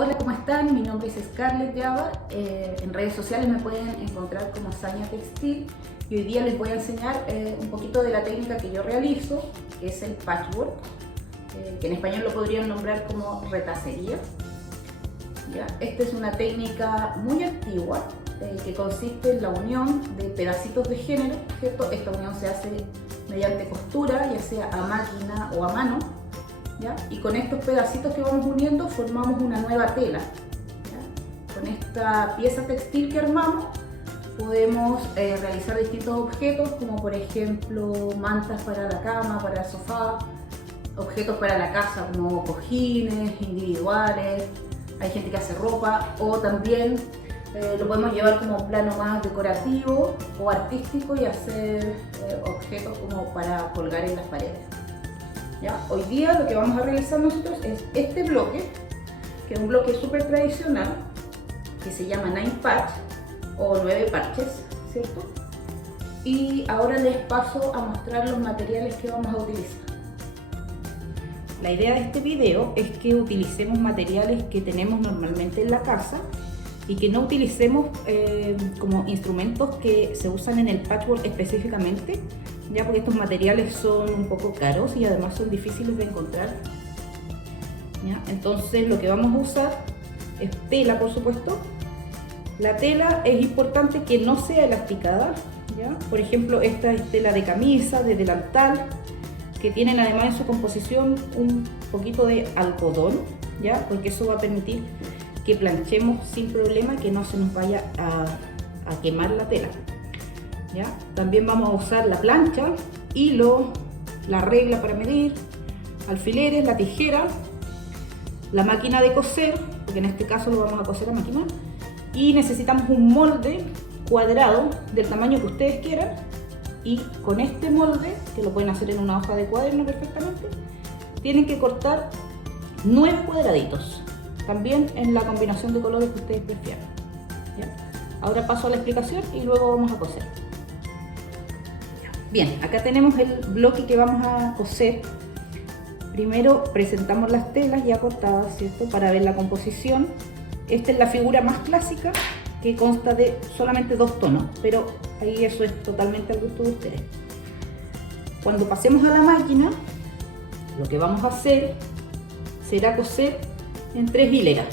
Hola, ¿cómo están? Mi nombre es Scarlett Java. En redes sociales me pueden encontrar como Saña Textil y hoy día les voy a enseñar un poquito de la técnica que yo realizo, que es el patchwork, que en español lo podrían nombrar como retacería. ¿Ya? Esta es una técnica muy antigua que consiste en la unión de pedacitos de género, ¿cierto? Esta unión se hace mediante costura, ya sea a máquina o a mano. ¿Ya? Y con estos pedacitos que vamos uniendo formamos una nueva tela. ¿Ya? Con esta pieza textil que armamos podemos realizar distintos objetos, como por ejemplo mantas para la cama, para el sofá, objetos para la casa como cojines individuales, hay gente que hace ropa, o también lo podemos llevar como un plano más decorativo o artístico y hacer objetos como para colgar en las paredes. ¿Ya? Hoy día lo que vamos a realizar nosotros es este bloque, que es un bloque súper tradicional, que se llama 9 patch o 9 parches, ¿cierto? Y ahora les paso a mostrar los materiales que vamos a utilizar. La idea de este video es que utilicemos materiales que tenemos normalmente en la casa y que no utilicemos como instrumentos que se usan en el patchwork específicamente, ya porque estos materiales son un poco caros y además son difíciles de encontrar. ¿Ya? Entonces lo que vamos a usar es tela, por supuesto. La tela es importante que no sea elasticada, ¿ya? Por ejemplo, esta es tela de camisa, de delantal, que tienen además en su composición un poquito de algodón, ¿ya? Porque eso va a permitir que planchemos sin problema, que no se nos vaya a quemar la tela. ¿Ya? También vamos a usar la plancha, hilo, la regla para medir, alfileres, la tijera, la máquina de coser, porque en este caso lo vamos a coser a máquina, y necesitamos un molde cuadrado del tamaño que ustedes quieran, y con este molde, que lo pueden hacer en una hoja de cuaderno perfectamente, tienen que cortar 9 cuadraditos, también en la combinación de colores que ustedes prefieran. ¿Ya? Ahora paso a la explicación y luego vamos a coser. Bien, acá tenemos el bloque que vamos a coser. Primero presentamos las telas ya cortadas, ¿cierto? Para ver la composición. Esta es la figura más clásica, que consta de solamente 2 tonos, pero ahí eso es totalmente al gusto de ustedes. Cuando pasemos a la máquina, lo que vamos a hacer será coser en 3 hileras.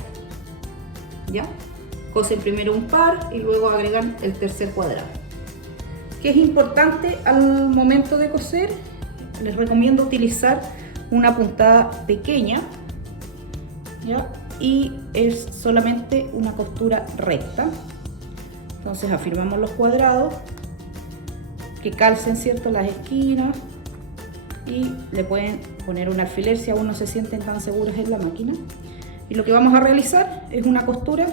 ¿Ya? Cosen primero un par y luego agregan el tercer cuadrado. ¿Qué es importante al momento de coser? Les recomiendo utilizar una puntada pequeña, ¿ya? Y es solamente una costura recta. Entonces afirmamos los cuadrados, que calcen, ¿cierto?, las esquinas, y le pueden poner un alfiler si aún no se sienten tan seguros en la máquina. Y lo que vamos a realizar es una costura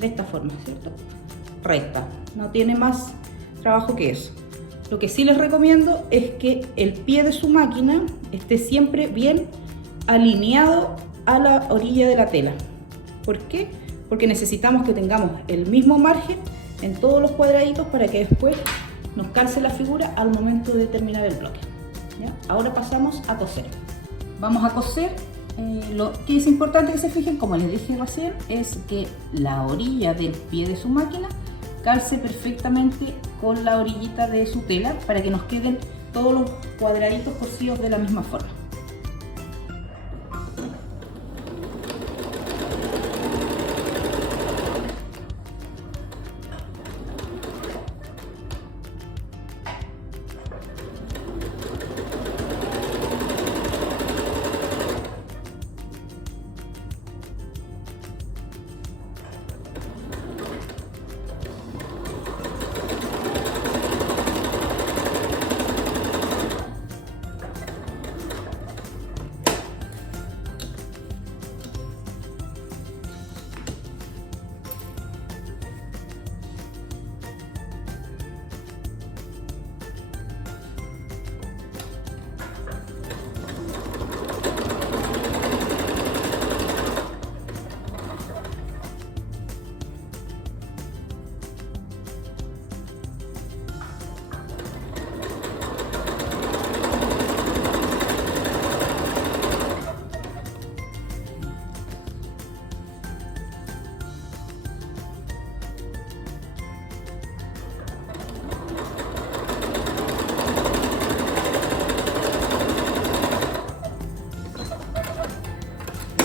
de esta forma, ¿cierto?, recta, no tiene más trabajo que eso. Lo que sí les recomiendo es que el pie de su máquina esté siempre bien alineado a la orilla de la tela. ¿Por qué? Porque necesitamos que tengamos el mismo margen en todos los cuadraditos para que después nos calce la figura al momento de terminar el bloque. ¿Ya? Ahora pasamos a coser. Vamos a coser. Lo que es importante que se fijen, como les dije recién, es que la orilla del pie de su máquina calce perfectamente con la orillita de su tela para que nos queden todos los cuadraditos cosidos de la misma forma.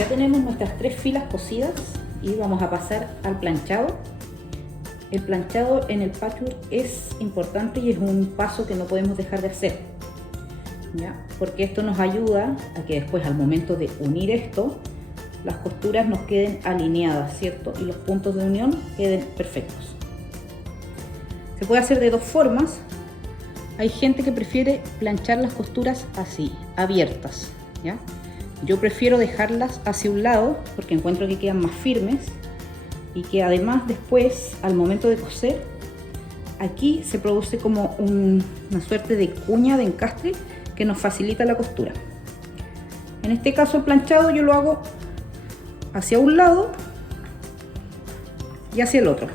tenemos nuestras 3 filas cosidas y vamos a pasar al planchado. El planchado en el patchwork es importante y es un paso que no podemos dejar de hacer, ¿ya? Porque esto nos ayuda a que después, al momento de unir esto, las costuras nos queden alineadas, ¿cierto? Y los puntos de unión queden perfectos. Se puede hacer de 2 formas. Hay gente que prefiere planchar las costuras así, abiertas, ¿ya? Yo prefiero dejarlas hacia un lado porque encuentro que quedan más firmes y que además después, al momento de coser, aquí se produce como una suerte de cuña de encastre que nos facilita la costura. En este caso el planchado yo lo hago hacia un lado y hacia el otro.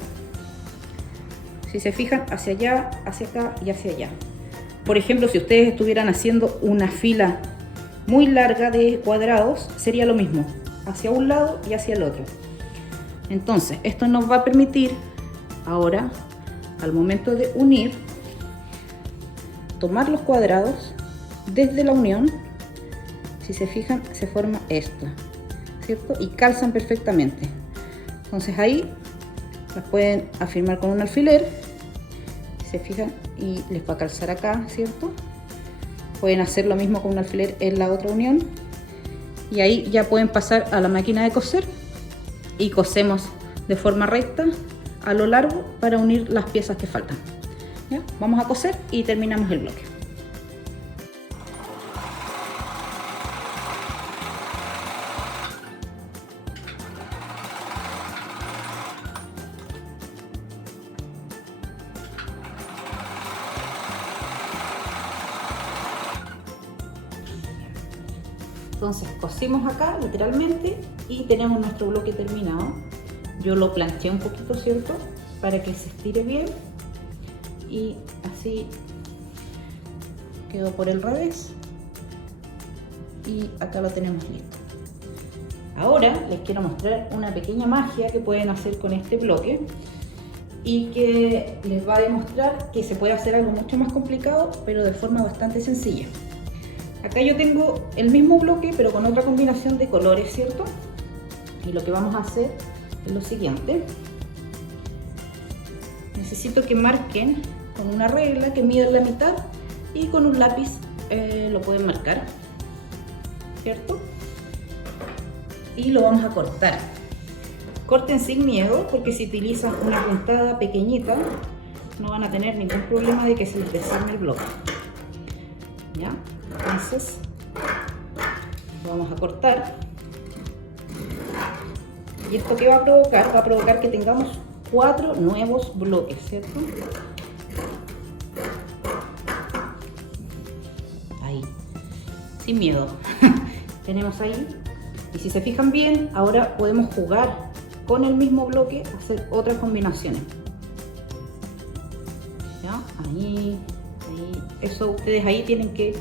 Si se fijan, hacia allá, hacia acá y hacia allá. Por ejemplo, si ustedes estuvieran haciendo una fila muy larga de cuadrados, sería lo mismo, hacia un lado y hacia el otro. Entonces, esto nos va a permitir ahora, al momento de unir, tomar los cuadrados desde la unión. Si se fijan, se forma esto, ¿cierto? Y calzan perfectamente. Entonces ahí las pueden afirmar con un alfiler, se fijan, y les va a calzar acá, ¿cierto? Pueden hacer lo mismo con un alfiler en la otra unión y ahí ya pueden pasar a la máquina de coser y cosemos de forma recta a lo largo para unir las piezas que faltan. ¿Ya? Vamos a coser y terminamos el bloque. Entonces cosimos acá literalmente y tenemos nuestro bloque terminado. Yo lo planché un poquito, ¿cierto? Para que se estire bien y así quedó por el revés y acá lo tenemos listo. Ahora les quiero mostrar una pequeña magia que pueden hacer con este bloque y que les va a demostrar que se puede hacer algo mucho más complicado pero de forma bastante sencilla. Acá yo tengo el mismo bloque pero con otra combinación de colores, ¿cierto? Y lo que vamos a hacer es lo siguiente. Necesito que marquen con una regla que mida la mitad y con un lápiz lo pueden marcar, ¿cierto? Y lo vamos a cortar. Corten sin miedo porque si utilizan una puntada pequeñita no van a tener ningún problema de que se les desarme el bloque. ¿Ya? Entonces lo vamos a cortar y esto que va a provocar que tengamos 4 nuevos bloques, ¿cierto? Ahí, sin miedo. Tenemos ahí y si se fijan bien ahora podemos jugar con el mismo bloque, hacer otras combinaciones. ¿Ya? Ahí. Eso ustedes ahí tienen que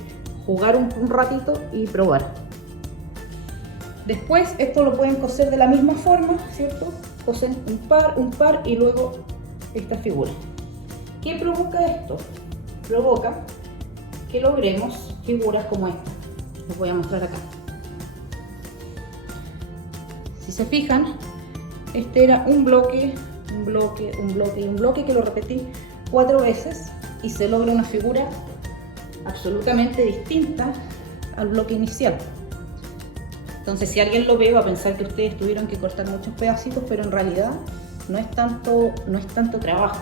jugar un ratito y probar. Después esto lo pueden coser de la misma forma, ¿cierto? Cosen un par y luego esta figura. ¿Qué provoca esto? Provoca que logremos figuras como esta. Les voy a mostrar acá. Si se fijan, este era un bloque y un bloque que lo repetí 4 veces y se logra una figura absolutamente distinta al bloque inicial. Entonces si alguien lo ve va a pensar que ustedes tuvieron que cortar muchos pedacitos, pero en realidad no es tanto trabajo.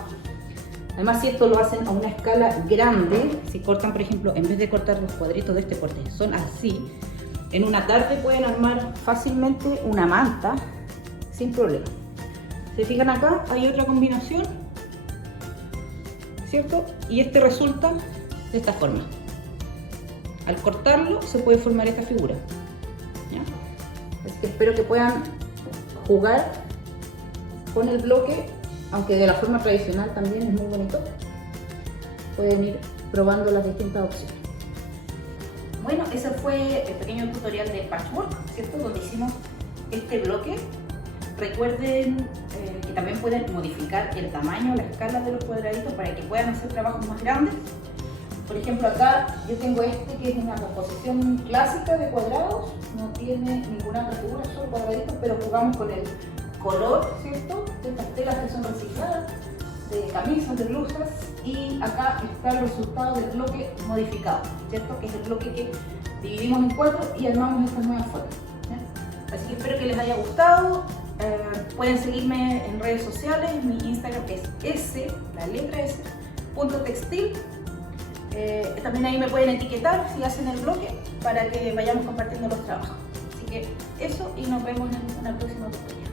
Además, si esto lo hacen a una escala grande, si cortan, por ejemplo, en vez de cortar los cuadritos de este porte, son así, en una tarde pueden armar fácilmente una manta sin problema. ¿Se fijan acá? Hay otra combinación, ¿cierto? Y este resulta de esta forma. Al cortarlo se puede formar esta figura. ¿Ya? Así que espero que puedan jugar con el bloque, aunque de la forma tradicional también es muy bonito. Pueden ir probando las distintas opciones. Bueno, ese fue el pequeño tutorial de patchwork, ¿cierto? Donde hicimos este bloque. Recuerden que también pueden modificar el tamaño, la escala de los cuadraditos para que puedan hacer trabajos más grandes. Por ejemplo, acá yo tengo este que es una composición clásica de cuadrados, no tiene ninguna otra figura, son cuadraditos, pero jugamos con el color, ¿cierto? De estas telas que son recicladas, de camisas, de blusas, y acá está el resultado del bloque modificado, ¿cierto? Que es el bloque que dividimos en 4 y armamos estas nuevas formas. Así que espero que les haya gustado. Pueden seguirme en redes sociales, mi Instagram es S, la letra S, .textil. También ahí me pueden etiquetar si hacen el bloque para que vayamos compartiendo los trabajos. Así que eso, y nos vemos en una próxima oportunidad.